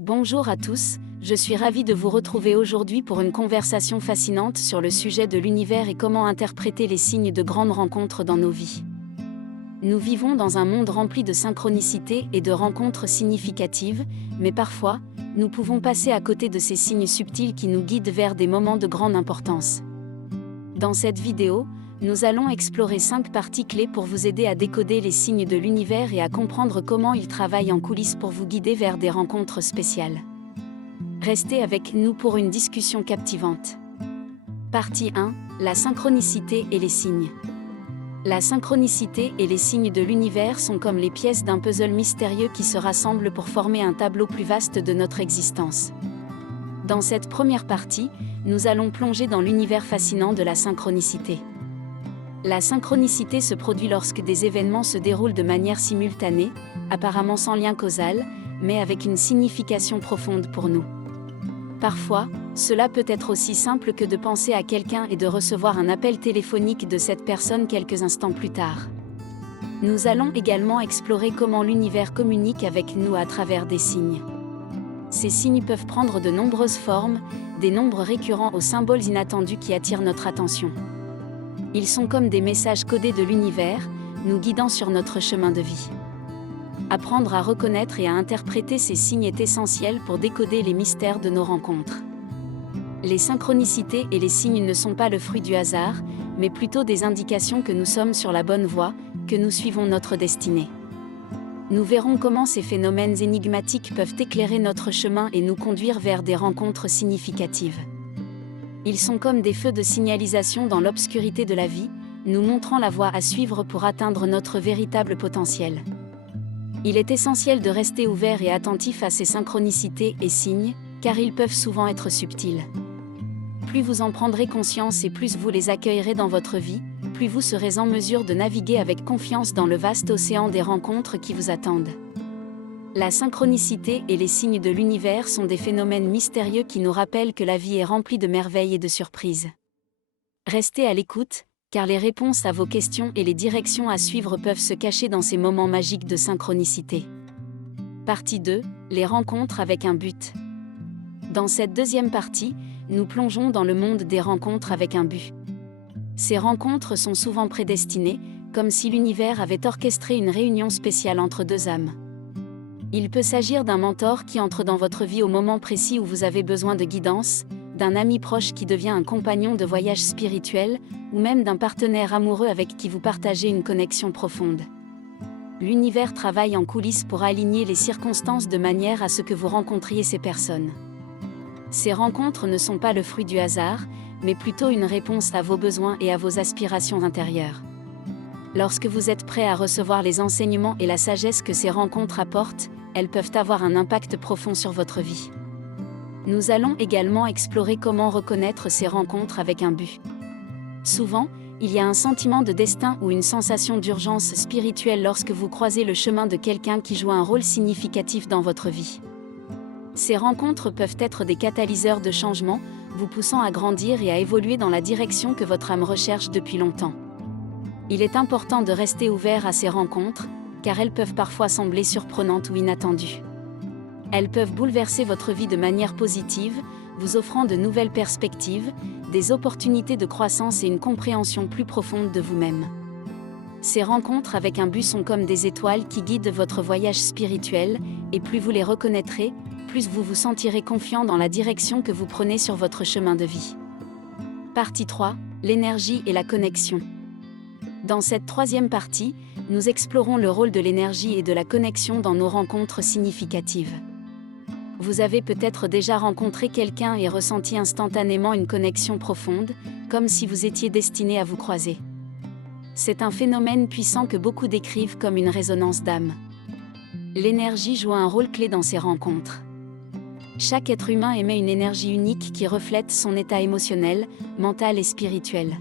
Bonjour à tous, je suis ravie de vous retrouver aujourd'hui pour une conversation fascinante sur le sujet de l'univers et comment interpréter les signes de grandes rencontres dans nos vies. Nous vivons dans un monde rempli de synchronicités et de rencontres significatives, mais parfois, nous pouvons passer à côté de ces signes subtils qui nous guident vers des moments de grande importance. Dans cette vidéo, nous allons explorer 5 parties clés pour vous aider à décoder les signes de l'univers et à comprendre comment ils travaillent en coulisses pour vous guider vers des rencontres spéciales. Restez avec nous pour une discussion captivante. Partie 1. La synchronicité et les signes. La synchronicité et les signes de l'univers sont comme les pièces d'un puzzle mystérieux qui se rassemblent pour former un tableau plus vaste de notre existence. Dans cette première partie, nous allons plonger dans l'univers fascinant de la synchronicité. La synchronicité se produit lorsque des événements se déroulent de manière simultanée, apparemment sans lien causal, mais avec une signification profonde pour nous. Parfois, cela peut être aussi simple que de penser à quelqu'un et de recevoir un appel téléphonique de cette personne quelques instants plus tard. Nous allons également explorer comment l'univers communique avec nous à travers des signes. Ces signes peuvent prendre de nombreuses formes, des nombres récurrents aux symboles inattendus qui attirent notre attention. Ils sont comme des messages codés de l'univers, nous guidant sur notre chemin de vie. Apprendre à reconnaître et à interpréter ces signes est essentiel pour décoder les mystères de nos rencontres. Les synchronicités et les signes ne sont pas le fruit du hasard, mais plutôt des indications que nous sommes sur la bonne voie, que nous suivons notre destinée. Nous verrons comment ces phénomènes énigmatiques peuvent éclairer notre chemin et nous conduire vers des rencontres significatives. Ils sont comme des feux de signalisation dans l'obscurité de la vie, nous montrant la voie à suivre pour atteindre notre véritable potentiel. Il est essentiel de rester ouvert et attentif à ces synchronicités et signes, car ils peuvent souvent être subtils. Plus vous en prendrez conscience et plus vous les accueillerez dans votre vie, plus vous serez en mesure de naviguer avec confiance dans le vaste océan des rencontres qui vous attendent. La synchronicité et les signes de l'univers sont des phénomènes mystérieux qui nous rappellent que la vie est remplie de merveilles et de surprises. Restez à l'écoute, car les réponses à vos questions et les directions à suivre peuvent se cacher dans ces moments magiques de synchronicité. Partie 2. Les rencontres avec un but. Dans cette deuxième partie, nous plongeons dans le monde des rencontres avec un but. Ces rencontres sont souvent prédestinées, comme si l'univers avait orchestré une réunion spéciale entre deux âmes. Il peut s'agir d'un mentor qui entre dans votre vie au moment précis où vous avez besoin de guidance, d'un ami proche qui devient un compagnon de voyage spirituel, ou même d'un partenaire amoureux avec qui vous partagez une connexion profonde. L'univers travaille en coulisses pour aligner les circonstances de manière à ce que vous rencontriez ces personnes. Ces rencontres ne sont pas le fruit du hasard, mais plutôt une réponse à vos besoins et à vos aspirations intérieures. Lorsque vous êtes prêt à recevoir les enseignements et la sagesse que ces rencontres apportent, elles peuvent avoir un impact profond sur votre vie. Nous allons également explorer comment reconnaître ces rencontres avec un but. Souvent, il y a un sentiment de destin ou une sensation d'urgence spirituelle lorsque vous croisez le chemin de quelqu'un qui joue un rôle significatif dans votre vie. Ces rencontres peuvent être des catalyseurs de changement, vous poussant à grandir et à évoluer dans la direction que votre âme recherche depuis longtemps. Il est important de rester ouvert à ces rencontres, car elles peuvent parfois sembler surprenantes ou inattendues. Elles peuvent bouleverser votre vie de manière positive, vous offrant de nouvelles perspectives, des opportunités de croissance et une compréhension plus profonde de vous-même. Ces rencontres avec un but sont comme des étoiles qui guident votre voyage spirituel, et plus vous les reconnaîtrez, plus vous vous sentirez confiant dans la direction que vous prenez sur votre chemin de vie. Partie 3. L'énergie et la connexion. Dans cette troisième partie, nous explorons le rôle de l'énergie et de la connexion dans nos rencontres significatives. Vous avez peut-être déjà rencontré quelqu'un et ressenti instantanément une connexion profonde, comme si vous étiez destiné à vous croiser. C'est un phénomène puissant que beaucoup décrivent comme une résonance d'âme. L'énergie joue un rôle clé dans ces rencontres. Chaque être humain émet une énergie unique qui reflète son état émotionnel, mental et spirituel.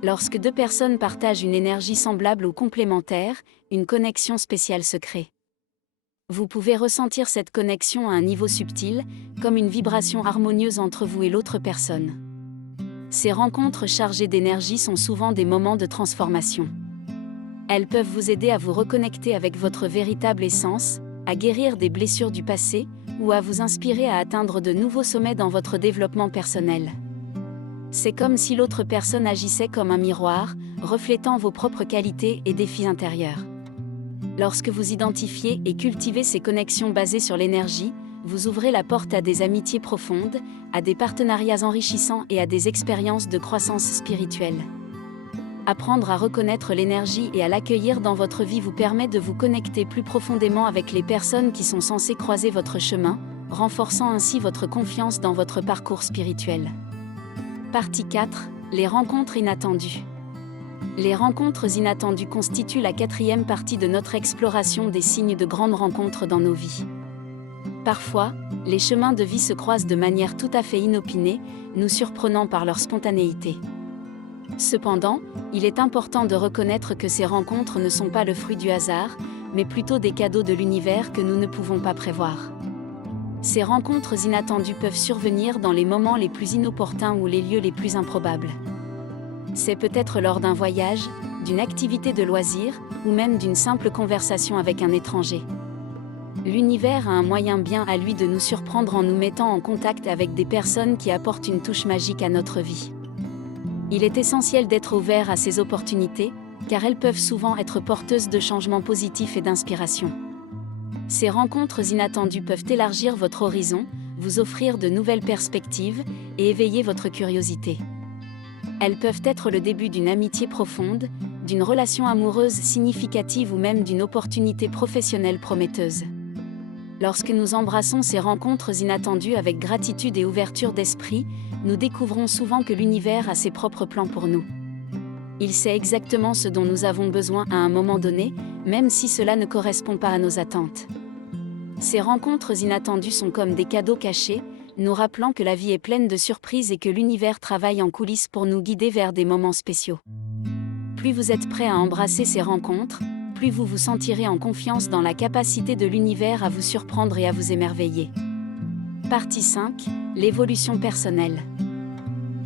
Lorsque deux personnes partagent une énergie semblable ou complémentaire, une connexion spéciale se crée. Vous pouvez ressentir cette connexion à un niveau subtil, comme une vibration harmonieuse entre vous et l'autre personne. Ces rencontres chargées d'énergie sont souvent des moments de transformation. Elles peuvent vous aider à vous reconnecter avec votre véritable essence, à guérir des blessures du passé, ou à vous inspirer à atteindre de nouveaux sommets dans votre développement personnel. C'est comme si l'autre personne agissait comme un miroir, reflétant vos propres qualités et défis intérieurs. Lorsque vous identifiez et cultivez ces connexions basées sur l'énergie, vous ouvrez la porte à des amitiés profondes, à des partenariats enrichissants et à des expériences de croissance spirituelle. Apprendre à reconnaître l'énergie et à l'accueillir dans votre vie vous permet de vous connecter plus profondément avec les personnes qui sont censées croiser votre chemin, renforçant ainsi votre confiance dans votre parcours spirituel. Partie 4. Les rencontres inattendues. Les rencontres inattendues constituent la 4e partie de notre exploration des signes de grandes rencontres dans nos vies. Parfois, les chemins de vie se croisent de manière tout à fait inopinée, nous surprenant par leur spontanéité. Cependant, il est important de reconnaître que ces rencontres ne sont pas le fruit du hasard, mais plutôt des cadeaux de l'univers que nous ne pouvons pas prévoir. Ces rencontres inattendues peuvent survenir dans les moments les plus inopportuns ou les lieux les plus improbables. C'est peut-être lors d'un voyage, d'une activité de loisir, ou même d'une simple conversation avec un étranger. L'univers a un moyen bien à lui de nous surprendre en nous mettant en contact avec des personnes qui apportent une touche magique à notre vie. Il est essentiel d'être ouvert à ces opportunités, car elles peuvent souvent être porteuses de changements positifs et d'inspiration. Ces rencontres inattendues peuvent élargir votre horizon, vous offrir de nouvelles perspectives et éveiller votre curiosité. Elles peuvent être le début d'une amitié profonde, d'une relation amoureuse significative ou même d'une opportunité professionnelle prometteuse. Lorsque nous embrassons ces rencontres inattendues avec gratitude et ouverture d'esprit, nous découvrons souvent que l'univers a ses propres plans pour nous. Il sait exactement ce dont nous avons besoin à un moment donné, même si cela ne correspond pas à nos attentes. Ces rencontres inattendues sont comme des cadeaux cachés, nous rappelant que la vie est pleine de surprises et que l'univers travaille en coulisses pour nous guider vers des moments spéciaux. Plus vous êtes prêt à embrasser ces rencontres, plus vous vous sentirez en confiance dans la capacité de l'univers à vous surprendre et à vous émerveiller. Partie 5. L'évolution personnelle.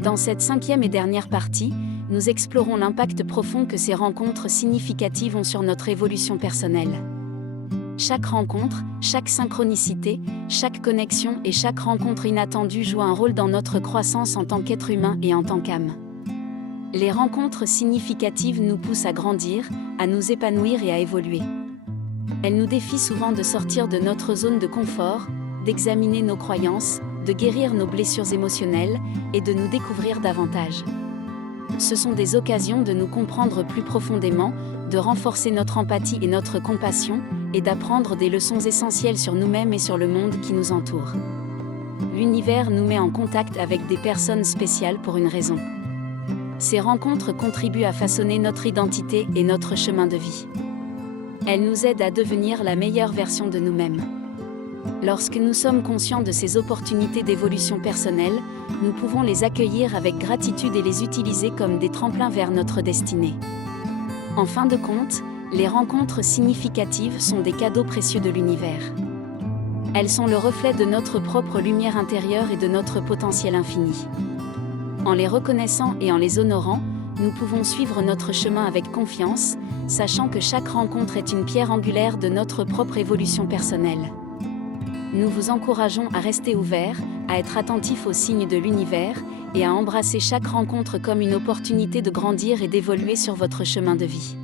Dans cette 5e et dernière partie, nous explorons l'impact profond que ces rencontres significatives ont sur notre évolution personnelle. Chaque rencontre, chaque synchronicité, chaque connexion et chaque rencontre inattendue joue un rôle dans notre croissance en tant qu'être humain et en tant qu'âme. Les rencontres significatives nous poussent à grandir, à nous épanouir et à évoluer. Elles nous défient souvent de sortir de notre zone de confort, d'examiner nos croyances, de guérir nos blessures émotionnelles et de nous découvrir davantage. Ce sont des occasions de nous comprendre plus profondément, de renforcer notre empathie et notre compassion, et d'apprendre des leçons essentielles sur nous-mêmes et sur le monde qui nous entoure. L'univers nous met en contact avec des personnes spéciales pour une raison. Ces rencontres contribuent à façonner notre identité et notre chemin de vie. Elles nous aident à devenir la meilleure version de nous-mêmes. Lorsque nous sommes conscients de ces opportunités d'évolution personnelle, nous pouvons les accueillir avec gratitude et les utiliser comme des tremplins vers notre destinée. En fin de compte, les rencontres significatives sont des cadeaux précieux de l'univers. Elles sont le reflet de notre propre lumière intérieure et de notre potentiel infini. En les reconnaissant et en les honorant, nous pouvons suivre notre chemin avec confiance, sachant que chaque rencontre est une pierre angulaire de notre propre évolution personnelle. Nous vous encourageons à rester ouverts, à être attentifs aux signes de l'univers, et à embrasser chaque rencontre comme une opportunité de grandir et d'évoluer sur votre chemin de vie.